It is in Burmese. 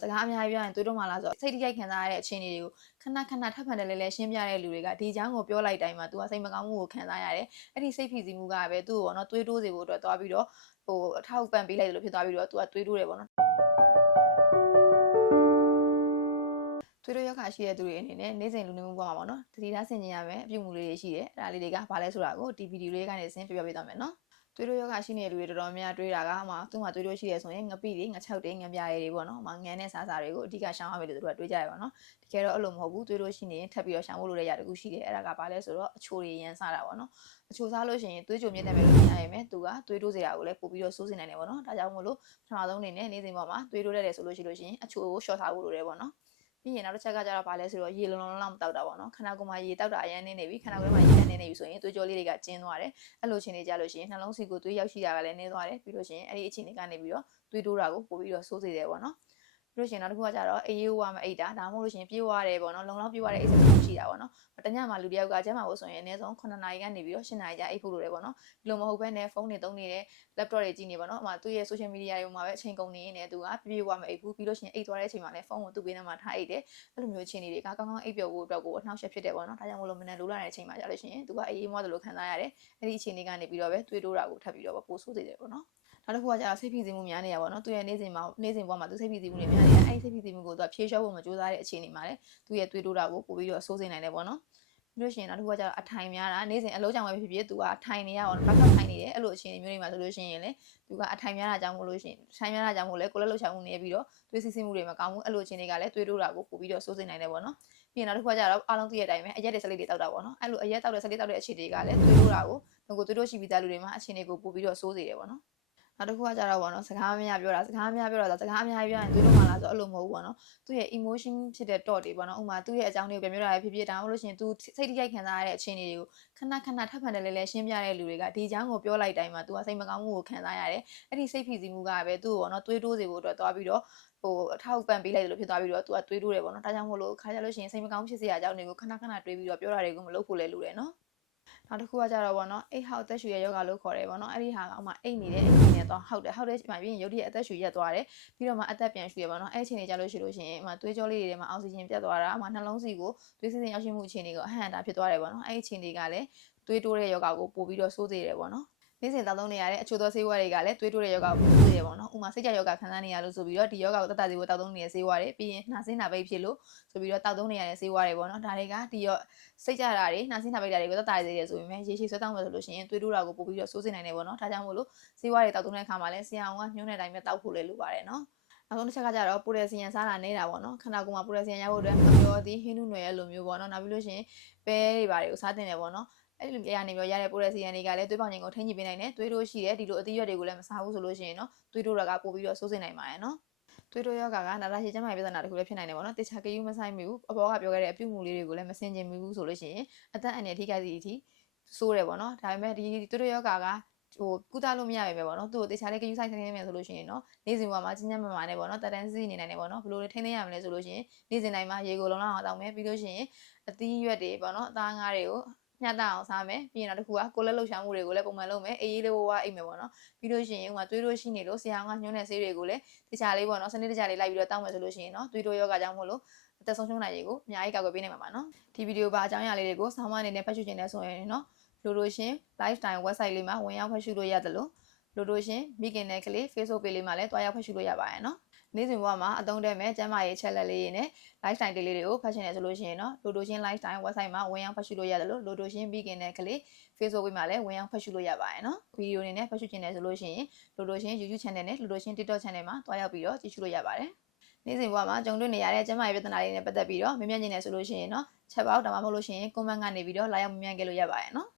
စကားအများကြီးပြောရင်တွေးတော့မှလားဆိုတော့စိတ်တရိုက်ခံစားရတဲ့အခြေအနေတွေကိုခဏခဏထပ်ဖန်တယ်လဲလဲရှင်းပြတဲ့လူတွေကဒီချမ်းကိုပြောလိုက်တိုင်းမှာ तू ကစိတ်မကောင်းမှုကိုခံစားရတယ်အဲ့ဒီစိတ်ဖိစီးမှုကပဲသူ့ကိုပေါ့နော်တွေးတိုးစေဖို့အတွက်သွားပြီးတော့ဟိုအထောက်ပံ့ပေးလိုက်တယ်လို့ဖြစ်သွားပြီးတော့ तू ကတွေးတိုးတယ်ပေါ့နော်သွေးတို့ရောက်ခါရှိတဲ့သူတွေအနေနဲ့နေ့စဉ်လူနေမှုဘဝမှာပေါ့နော်တတိထားဆင်ကျင်ရမယ်အပြုမှုလေးတွေရှိတယ်အဲ့ဒါလေးတွေကဘာလဲဆိုတာကိုဒီဗီဒီယိုလေးကနေဆင်းပြပြပေးသွားမယ်နော် သွေးတို့ယောဂရှိနေတဲ့လူတွေတော်တော်များများတွေးတာကဟိုသူ့မှာသွေးတို့ရှိရဲဆိုရင်ငပိတွေငချောက်တွေငပြားရည်တွေပေါ့နော်ဟိုမှာငန်းနဲ့စားစားတွေကိုအဓိကရှောင်ရမယ်လို့သူတို့ကတွေးကြရပါတော့တကယ်တော့အဲ့လိုမဟုတ်ဘူးသွေးတို့ရှိနေရင်ထပ်ပြီးတော့ရှောင်ဖို့လိုတဲ့ຢာတခုရှိတယ်အဲ့ဒါကဘာလဲဆိုတော့အချိုတွေရန်စားတာပေါ့နော်အချိုစားလို့ရှိရင်သွေးကြုံမြင့်တယ်မယ်လို့မြင်ရရင်ပဲသူကသွေးတိုးစေတာကိုလည်းပို့ပြီးတော့စိုးစင်နိုင်တယ်ပေါ့နော်ဒါကြောင့်မို့လို့ပထမဆုံးအနေနဲ့နေ့စဉ်ပေါ်မှာသွေးတိုးရတယ်ဆိုလို့ရှိလို့ရှိရင်အချိုကိုရှော့ထားဖို့လိုတယ်ပေါ့နော် ပြီးရင်နောက်တစ်ချက်ကကျတော့ဗာလဲဆိုတော့ရေလုံးလုံးလောက်မတောက်တာပေါ့နော်ခန္ဓာကိုယ်မှာရေတောက်တာအရင်နေနေပြီခန္ဓာကိုယ်မှာရေတန်းနေနေပြီဆိုရင်သွေးကြောလေးတွေကကျင်းသွားတယ်အဲ့လိုချင်းနေကြလို့ရှိရင်နှလုံးစီကိုသွေးရောက်ရှိတာကလည်းနည်းသွားတယ်ပြီးလို့ရှိရင်အဲ့ဒီအခြေအနေကနေပြီးတော့သွေးတိုးတာကိုပို့ပြီးတော့စိုးစေတယ်ပေါ့နော်ပြီး လို့ရှိရင်နောက်တစ်ခုကကျတော့အေးရိုးဝါမအိတ်တာဒါမှမဟုတ်လို့ရှိရင်ပြေးသွားတယ်ပေါ့နော်လုံလောက်ပြေးသွားတဲ့အိတ်စက်ရှိတာပေါ့နော်တညမှာလူတယောက်ကကျမ်းမာဖို့ဆိုရင်အနည်းဆုံး9နာရီကနေပြီးတော့10နာရီကြာအိတ်ဖို့လိုတယ်ပေါ့နော်ဒီလိုမဟုတ်ဘဲနဲ့ဖုန်းတွေသုံးနေတဲ့ laptop တွေကြည့်နေပေါ့နော်အမှသူ့ရဲ့ social media တွေမှာပဲအချိန်ကုန်နေနေသူကပြေးပြေးဝါမအိတ်ဘူးပြီးလို့ရှိရင်အိတ်သွားတဲ့အချိန်မှာလည်းဖုန်းကိုသူ့ဘေးထဲမှာထားအိတ်တယ်အဲ့လိုမျိုးအခြေအနေတွေကကောင်းကောင်းအိပ်ပျော်ဖို့အတွက်ကိုအနှောက်အယှက်ဖြစ်တယ်ပေါ့နော်ဒါကြောင့်မလို့မနေ့လိုလာတဲ့အချိန်မှာကြာလို့ရှိရင်သူကအေးမွားတယ်လို့ခံစားရတယ်အဲ့ဒီအခြေအနေကနေပြီးတော့ပဲတွေးတိုးတာကိုထပ်ပြီးတော့ပိုဆိုးစေတယ်ပေါ့နော် နောက်တစ်ခုကကျတော့စိတ်ဖိစီးမှုများနေရပါတော့သူရဲ့နေ့စဉ်မှာနေ့စဉ်ဘဝမှာသူစိတ်ဖိစီးမှုတွေများနေရအဲ့ဒီစိတ်ဖိစီးမှုကိုသူကဖြေလျှော့ဖို့မကြိုးစားတဲ့အခြေအနေမှာလေသူရဲ့တွေးတိုးတာကိုပို့ပြီးတော့ဆိုးစေနိုင်တယ်ပေါ့နော်ပြီးလို့ရှိရင်နောက်တစ်ခုကကျတော့အထိုင်များတာနေ့စဉ်အလုံးကြောင်ပဲဖြစ်ဖြစ်သူကထိုင်နေရအောင်ဘက်ကထိုင်နေတယ်အဲ့လိုအခြေအနေမျိုးတွေမှာဆိုလို့ရှိရင်လေသူကအထိုင်များတာကြောင့်မို့လို့ရှိရင်ထိုင်များတာကြောင့်မို့လဲကိုယ်လက်လှုပ်ရှားမှုနေပြီးတော့သွေးစစ်စစ်မှုတွေမကောင်းဘူးအဲ့လိုအခြေအနေကလည်းသွေးတိုးတာကိုပို့ပြီးတော့စိုးစိမ်နိုင်တယ်ပေါ့နော်ပြီးရင်နောက်တစ်ခုကကျတော့အားလုံးသိတဲ့အတိုင်းပဲအရက်တွေဆက်လေးတွေတောက်တာပေါ့နော်အဲ့လိုအရက်တောက်တဲ့ဆက်လေးတောက်တဲ့အခြေအနေကလည်းသွေးတိုးတာကိုငကိုသွေးတိုးရှိပြီးသားလူတွေမှာအခြေအနေကိုပို့ပြီးတော့စိုးစေတယ်ပေါ့နော် နောက်တစ်ခုကကြတော့ဗောနော်စကားမများပြောတာစကားမများပြောတာစကားအများကြီးပြောရင်သူတို့မှလားဆိုအဲ့လိုမဟုတ်ဘူးဗောနော်သူ့ရဲ့ emotion ဖြစ်တဲ့ dot တွေဗောနော်ဥမာသူ့ရဲ့အကြောင်းတွေကိုပြန်ပြောတာဖြစ်ဖြစ်ဒါမှမဟုတ်လို့ရှိရင်သူစိတ်တရိုက်ခံစားရတဲ့အခြေအနေတွေကိုခဏခဏထပ်ဖန်တယ်လဲလဲရှင်းပြတဲ့လူတွေကဒီအကြောင်းကိုပြောလိုက်တိုင်းမှာ तू ကစိတ်မကောင်းမှုကိုခံစားရတယ်အဲ့ဒီစိတ်ဖိစီးမှုကပဲသူ့ကိုဗောနော်တွေးတိုးစေဖို့အတွက်သွားပြီးတော့ဟိုအထောက်ပံ့ပေးလိုက်တယ်လို့ဖြစ်သွားပြီးတော့ तू ကတွေးတိုးတယ်ဗောနော်ဒါကြောင့်မို့လို့ခါကြလို့ရှိရင်စိတ်မကောင်းဖြစ်စေရအကြောင်းတွေကိုခဏခဏတွေးပြီးတော့ပြောတာတွေကိုမလုပ်ဖို့လဲလိုတယ်နော် နောက်တစ်ခုကကြတော့ဗောနော်အိတ်ဟောက်သက်ရှူရဲ့ယောဂလို့ခေါ်တယ်ဗောနော်အဲ့ဒီဟာကဥမာအိတ်နေတဲ့အိတ်နေတော့ဟောက်တယ်ဟောက်တဲ့ချိန်မှာပြီးရင်ရုပ်တရက်အသက်ရှူရက်သွားတယ်ပြီးတော့မှအသက်ပြန်ရှူရဗောနော်အဲ့အချိန်တွေကြလို့ရှိလို့ရှိရင်ဥမာသွေးကြောလေးတွေထဲမှာအောက်ဆီဂျင်ပြတ်သွားတာဥမာနှလုံးစီကိုသွေးစစ်စစ်ရောက်ရှိမှုအခြေအနေကိုအဟန့်အတာဖြစ်သွားတယ်ဗောနော်အဲ့အချိန်တွေကလည်းသွေးတိုးတဲ့ယောဂကိုပို့ပြီးတော့စိုးစေတယ်ဗောနော် နေ့စဉ်တောက်သုံးနေရတဲ့အချို့သောဆေးဝါးတွေကလည်းသွေးတိုးတဲ့ယောဂကိုပို့စေတယ်ပေါ့နော်။ဥမာစိတ်ကြယောဂခံစားနေရလို့ဆိုပြီးတော့ဒီယောဂကိုတတ်တာစီကိုတောက်သုံးနေတဲ့ဆေးဝါးတွေပြီးရင်နှာစင်းနှာပိတ်ဖြစ်လို့ဆိုပြီးတော့တောက်သုံးနေရတဲ့ဆေးဝါးတွေပေါ့နော်။ဒါတွေကဒီရောစိတ်ကြတာတွေနှာစင်းနှာပိတ်တာတွေကိုတတ်တာစေတယ်ဆိုပေမဲ့ရေရှည်ဆွဲတောင်းမယ်ဆိုလို့ရှိရင်သွေးတိုးတာကိုပို့ပြီးတော့စိုးစိနိုင်တယ်ပေါ့နော်။ဒါကြောင့်မို့လို့ဆေးဝါးတွေတောက်သုံးတဲ့အခါမှာလည်းဆရာအောင်ကညွှန်းတဲ့အတိုင်းပဲတောက်ဖို့လည်းလိုပါတယ်နော်။နောက်ဆုံးတစ်ချက်ကကြတော့ပိုရဆီယမ်စားတာနေတာပေါ့နော်ခန္ဓာကိုယ်မှာပိုရဆီယမ်ရဖို့အတွက်မပြောသည်ဟင်းနုနယ်ရဲ့လိုမျိုးပေါ့နော်နောက်ပြီးလို့ရှိရင်ပဲတွေပါတွေကိုစားတင်တယ်ပေါ့နော် အဲ့လိုရနေပြီးရတဲ့ပိုရဆီယမ်တွေကလည်းသွေးပေါင်ချိန်ကိုထိန်းညှိပေးနိုင်တယ်သွေးတိုးရှိတယ်ဒီလိုအသီးရွက်တွေကိုလည်းမစားဘူးဆိုလို့ရှိရင်နော်သွေးတိုးကပို့ပြီးတော့စိုးစိမ်နိုင်ပါတယ်နော်သွေးတိုးယောဂကနာတာရှည်ကျန်းမာရေးပြဿနာတစ်ခုလည်းဖြစ်နိုင်တယ်ပေါ့နော်တခြားကယူမဆိုင်မိဘူးအဘောကပြောခဲ့တဲ့အပြုမှုလေးတွေကိုလည်းမစင်ကျင်မိဘူးဆိုလို့ရှိရင်အသက်အန္တရာယ်ထိခိုက်သည့်အထိစိုးတယ်ပေါ့နော်ဒါပေမဲ့ဒီသွေးတိုးယောဂကဟိုကုသလို့မရပါပဲပေါ့နော်သူ့ကိုတခြားလေးကယူဆိုင်ဆိုင်နေမယ်ဆိုလို့ရှိရင်နော်နေ့စဉ်ဘဝမှာကျဉ်းကျဉ်းမာမာနဲ့ပေါ့နော်တက်တန်းစီနေနိုင်တယ်ပေါ့နော်ဘယ်လိုလဲထိန်းသိမ်းရမလဲဆိုလို့ရှိရင်နေ့စဉ်တိုင်းမှာရေကိုလုံးလောက်အောင်တောင်းမယ်ပြီးလို့ရှိရင်အသီးရွက်တွေပေါ့နော်အသားငါးတွေကို မျှတအောင်စားမယ်ပြီးရင်နောက်တစ်ခုကကိုလက်လှုပ်ရှားမှုတွေကိုလည်းပုံမှန်လုပ်မယ်အေးအေးလေးဝဝအိတ်မယ်ပေါ့နော်ပြီးလို့ရှိရင်ဟိုမှာသွေးတိုးရှိနေလို့ဆရာကညွှန်းတဲ့ဆေးတွေကိုလည်းတခြားလေးပေါ့နော်စနစ်တကျလေးလိုက်ပြီးတော့တောင်းမယ်ဆိုလို့ရှိရင်နော်သွေးတိုးယောဂကြောင့်မို့လို့အသက်ဆုံးရှုံးနိုင်ရေကိုအများကြီးကောက်ွယ်ပေးနိုင်မှာပါနော်ဒီဗီဒီယိုပါအကြောင်းအရာလေးတွေကိုဆောင်းမအနေနဲ့ဖတ်ရှုခြင်းနဲ့ဆိုရင်နော်လို့လို့ရှင် lifestyle website လေးမှာဝင်ရောက်ဖတ်ရှုလို့ရတယ်လို့ လို့လို့ရှင်မိခင်နဲ့ကလေး Facebook page လေးမှာလည်းတွားရောက်ဖတ်ရှုလို့ရပါတယ်နော်နေ့စဉ်ဘဝမှာအသုံးတဲ့မဲ့ကျန်းမာရေး challenge လေးတွေနဲ့ lifestyle လေးတွေကိုဖတ်ရှင်နေဆိုလို့ရှိရင်တော့လို့လို့ရှင် lifestyle website မှာဝင်ရောက်ဖတ်ရှုလို့ရတယ်လို့လို့လို့ရှင်မိခင်နဲ့ကလေး Facebook page မှာလည်းဝင်ရောက်ဖတ်ရှုလို့ရပါတယ်နော်ဗီဒီယိုအနေနဲ့ဖတ်ရှုခြင်းနဲ့ဆိုလို့ရှိရင်လို့လို့ရှင် YouTube channel နဲ့လို့လို့ရှင် TikTok channel မှာတွားရောက်ပြီးတော့ကြည့်ရှုလို့ရပါတယ်နေ့စဉ်ဘဝမှာကြုံတွေ့နေရတဲ့ကျန်းမာရေးပြဿနာတွေနဲ့ပတ်သက်ပြီးတော့မေးမြန်းနေတယ်ဆိုလို့ရှိရင်တော့ချက်ပေါက်ဒါမှမဟုတ်လို့ရှိရင် comment ကနေပြီးတော့လာရောက်မေးမြန်းခဲ့လို့ရပါတယ်နော်